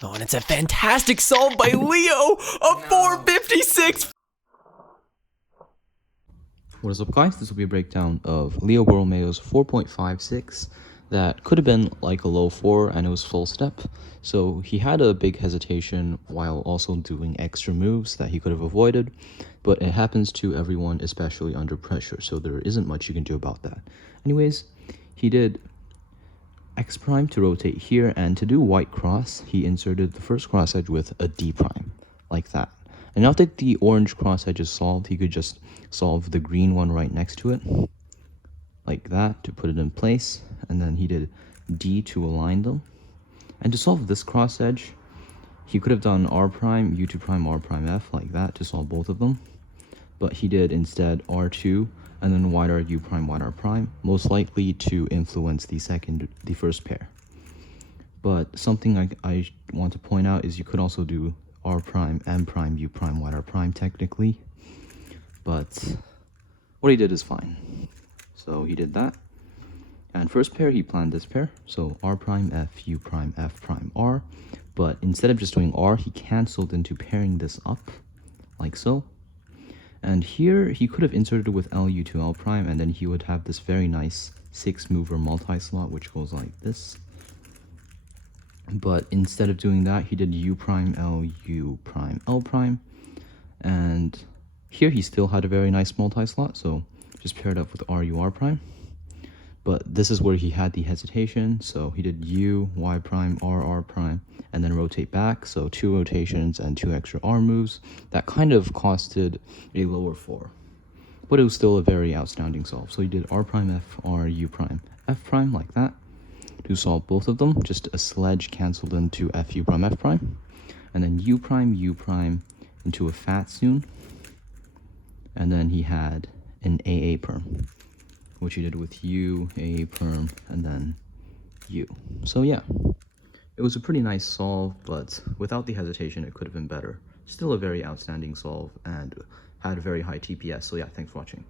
Oh, and it's a fantastic solve by Leo! A 456! What is up, guys? This will be a breakdown of Leo Borromeo's 4.56 that could have been like a low 4 and it was full step. So he had a big hesitation while also doing extra moves that he could have avoided, but it happens to everyone, especially under pressure, so there isn't much you can do about that. Anyways, he did X prime to rotate here, and to do white cross, he inserted the first cross edge with a D prime, like that. And now that the orange cross edge is solved, he could just solve the green one right next to it, like that, to put it in place. And then he did D to align them. And to solve this cross edge, he could have done R prime, U2 prime, R prime F, like that, to solve both of them. But he did instead R2, and then wide R, U prime, wide R prime, most likely to influence the first pair. But something I want to point out is you could also do R prime, M prime, U prime, wide R prime technically. But what he did is fine. So he did that. And first pair, he planned this pair. So R prime, F, U prime, F prime, R. But instead of just doing R, he canceled into pairing this up, like so. And here, he could have inserted it with LU to L prime, and then he would have this very nice 6-mover multi-slot, which goes like this. But instead of doing that, he did U prime, L, U prime, L prime. And here, he still had a very nice multi-slot, so just paired up with R, U, R prime. But this is where he had the hesitation, so he did U, Y prime, R, R prime, and then rotate back, so 2 rotations and 2 extra R moves. That kind of costed a lower 4, but it was still a very outstanding solve. So he did R prime, F, R, U prime, F prime, like that, to solve both of them. Just a sledge canceled into F, U prime, F prime, and then U prime, into a fat soon, and then he had an AA perm, which he did with U, A perm, and then U. So yeah, it was a pretty nice solve, but without the hesitation, it could have been better. Still a very outstanding solve and had a very high TPS. So yeah, thanks for watching.